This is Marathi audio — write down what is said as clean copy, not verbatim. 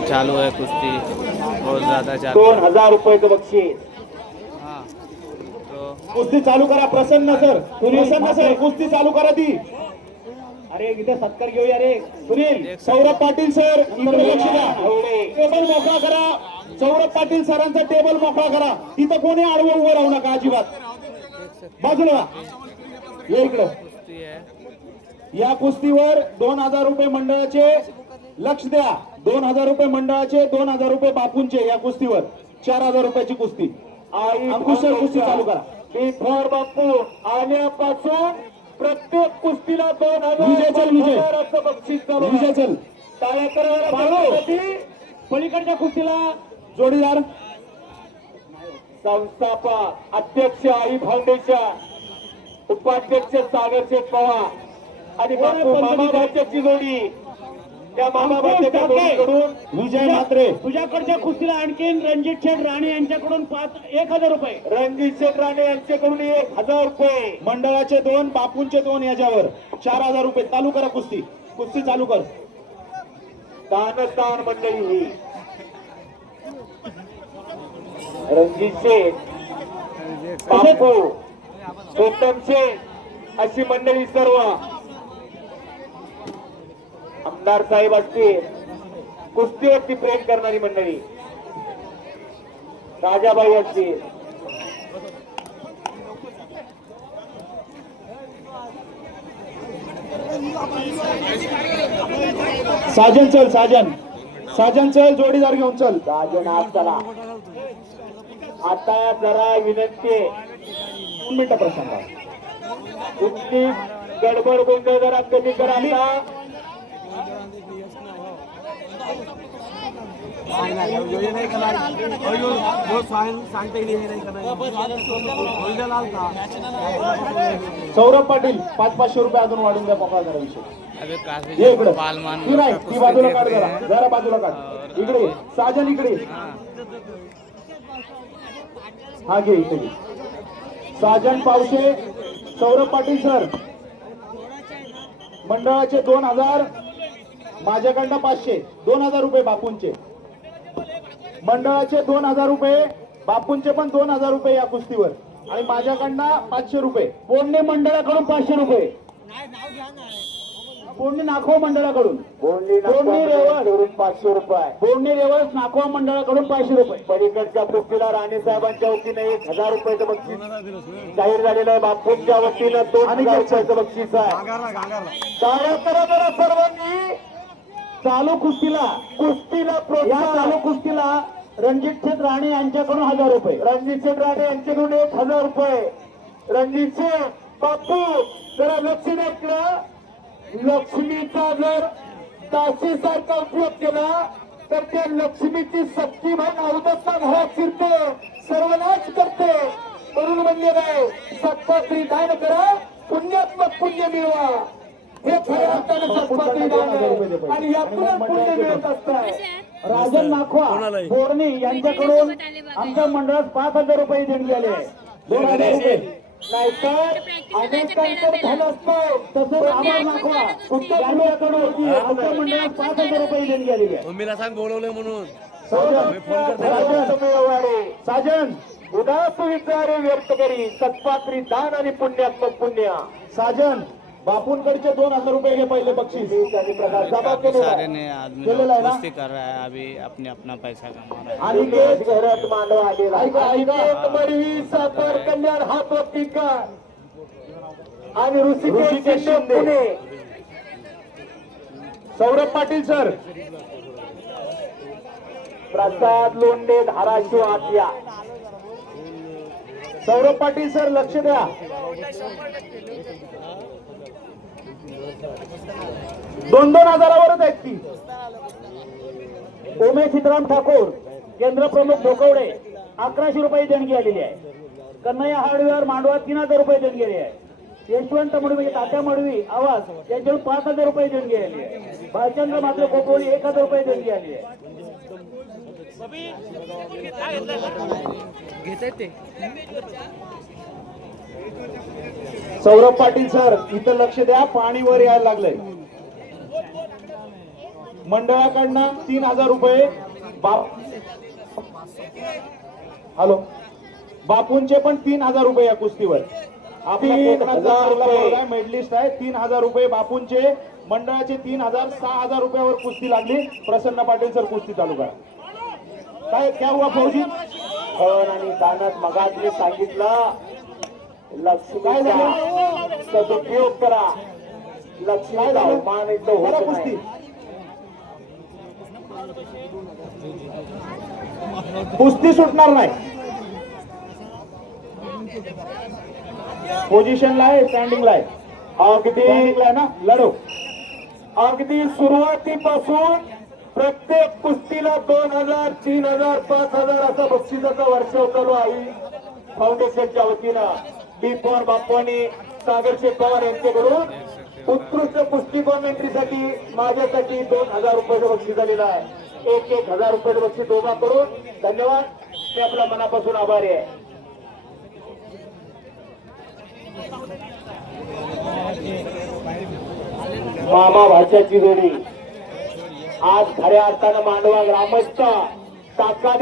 चालू है कुश्ती बहुत ज़्यादा चालू 2000 रुपयाचं बक्षीस. हाँ तो कुस्ती चालू करा. प्रसन्न सर, प्रसन्न सर, कुस्ती चालू करा ती. अरे इथे सत्कार घेऊया रे. सुनील, सौरभ पाटील सर इकडे लक्ष द्या. टेबल मोकळा करा. सौरभ पाटील सरांचा टेबल मोकळा करा. तिथं कोणी आडवं उभं राहू नका अजिबात. बाजूला व्हा. ये इकडं. कुश्ती है या कुस्तीवर 2000 रुपये मंडळाचे. लक्ष द्या. 2000 रुपये मंडळाचे, 2000 रुपये बापूंचे. या कुस्तीवर 4000 रुपयाची कुस्ती. अंकुश सर कुस्ती चालू करा. बिफोर बापू आल्यापासून प्रत्येक कुस्तीला विजय चल, विजय. 2000 बक्षीस. विजय चल. टाळ्या करायला बाळू. पाहिजे. पलीकडच्या कुस्तीला जोडीदार संस्थापक अध्यक्ष आई फाउंडेशन, उपाध्यक्ष सागर शेठ पवार आणि बापू मामा भाच्याची जोडी. त्या मामा भाच्याच्या जोडीकडून विजय म्हात्रे. तुझ्याकडच्या कुस्तीला आणखीन रणजित शेठ राणे यांच्याकडून 1000 रुपये. रणजित शेठ राणे यांच्याकडून 1000 रुपये. मंडळाचे 2, बापूंचे 2. याच्यावर 4000 रुपये. चालू करा कुस्ती. कुस्ती चालू कर. तानतान मंडळी ही रणजित शेठ, बापू, गौतम शेठ अशी मंडळी सर्व. आमदार साहेब असतील, कुस्तीवरती प्रेम करणारी मंडळी. राजाबाई असतील, साजन चल. साजन चल. जोडीदार घेऊन चल. राजन आज चला. आता जरा विनंती आहे, 2 मिनिटं प्रसंग. कुस्ती गडबड गोंधळ जरा कमी करा. सौरभ पाटील 500-500 रुपये अजून वाढून द्या. मोकळा जरा विषय. अभी काफी ये इकडे. पालमान ती नाही, ती बाजूला काढ जरा. हैं जरा बाजूला काढ. इकडे साजन इकडे. हा घे इथे घे. साजन पावशे. सौरभ पाटील सर. मंडळाचे 2000, माझ्याकडनं 500. 2000 रुपये बापूंचे. मंडळाचे 2000 रुपये, बापूंचे पण 2000 रुपये या कुस्तीवर. आणि माझ्याकडनं 500 रुपये. बोंडे मंडळाकडून 500 रुपये. बोंडे नाखवा मंडळाकडून. बोलली रेवस 500 रुपये. बोंडे रेवस नाखवा मंडळाकडून 500 रुपये. पलीकडच्या कुस्तीला राणे साहेबांच्या वतीने 1000 रुपयाचं बक्षीस जाहीर झालेलं आहे. बापूंच्या वतीनं 2000 रुपयाचं बक्षीस आहे. टाळ्या करा जरा सर्वांनी. चालू कुस्तीला कुस्तीला या प्रोत्साहन. चालू कुस्तीला रणजित शेठ राणे यांच्याकडून 1000 रुपये. रणजित शेठ राणे यांच्याकडून 1000 रुपये. रणजित शेठ, बापू जरा लक्ष द्या. लक्ष्मीचा जर दासीसारखा उपयोग केला तर त्या लक्ष्मीची शक्ती भान अवदत्ता घरात शिरते, सर्वनाश करते. म्हणून म्हणजे काय, सत्पात्री दान करा, पुण्यात्मक पुण्य मिळवा. हे खऱ्या अर्थानं सत्पात्री दान आहे आणि यातूनच पुण्य मिळत असतं. राजन नाखवा बोरणी यांच्याकडून आमच्या मंडळात 5000 रुपये देणगी आले आहे. 2000 रुपये. नाहीतर अनेकांकडे धन असतं. तसंच अमर नाखवा यांच्याकडून आमच्या मंडळात 5000 रुपये देणगी आलेली आहे. मम्मीला सांग बोलवलंय म्हणून. साजन. उदास विचारे व्यक्त करी, सत्पात्री दान आणि पुण्यात्मक पुण्य. साजन, बापूंकडचे 2000 रुपये घे पहिले बक्षीस. जबाब केलेला सारे आहे. ने आदमी केलेला आहे ना? कुश्ती कर रहा है अभी अपने अपना पैसा कमा रहा है. आणि ते घरात मांडव आलेला. ऐका, ऐका. अनेक मडवी सातार कल्याण हात वक्तीकर आणि ऋषिकेश शिंदे पुणे. सौरभ पाटील सर. प्रसाद लोंढे धाराशिव आत्या. सौरभ पाटील सर लक्ष द्या. 2-2 हजारावरच आहेत ती. उमेश सीताराम ठाकूर केंद्र प्रमुख भोकवडे 1100 रुपये देणगी आलेली आहे. कन्हैया हार्डवेअर मांडवा 3000 रुपये देणगी आली आहे. यशवंत मडवी तात्या मडवी आवाज यांच्याकडून 5000 रुपये देणगी आली आहे. भालचंद्र मात्र कोपवली 1000 रुपये देणगी आली आहे. सौरभ पाटील सर इथं लक्ष द्या. पाणी वर यायला लागलंय. मंडळाकडनं 3000 रुपये हॅलो बापूंचे पण 3000 रुपये या कुस्तीवर. आपला 3000 रुपये. मेडलिस्ट आहे. 3000 रुपये बापूंचे, मंडळाचे 3000, 6000 रुपयावर कुस्ती लागली. प्रसन्न पाटील सर कुस्ती चालू करा. काय क्या हुआ फौजी? आणि दानत मगातले सांगितलं काय लक्ष्मीचा झालं? सदुपयोग करा. लक्ष्मीचा अवमान इथं करा होत कुस्ती. नाही. कुस्ती सुटणार नाही. पोझिशनला आहे, स्टँडिंगला आहे. अगदी स्टँडिंगला आहे ना, लढो. अगदी सुरुवातीपासून प्रत्येक कुस्तीला 2000, 3000, 5000 असा बक्षिसाचा वर्षाव चालू आहे. फाउंडेशनच्या वतीनं बी पवार बापू आणि सागरशेठ पवार यांच्याकडून उत्कृष्ट कुस्ती कॉमेंट्रीसाठी माझ्यासाठी 2000 रुपयाचं बक्षीस झालेलं आहे. 1000 रुपयाचं बक्षीस दोघांकडून. धन्यवाद. मी आपल्या मनापासून आभारी आहे. मामा भाच्याची जोडी आज खऱ्या अर्थानं मांडवा ग्रामस्थ ताकाने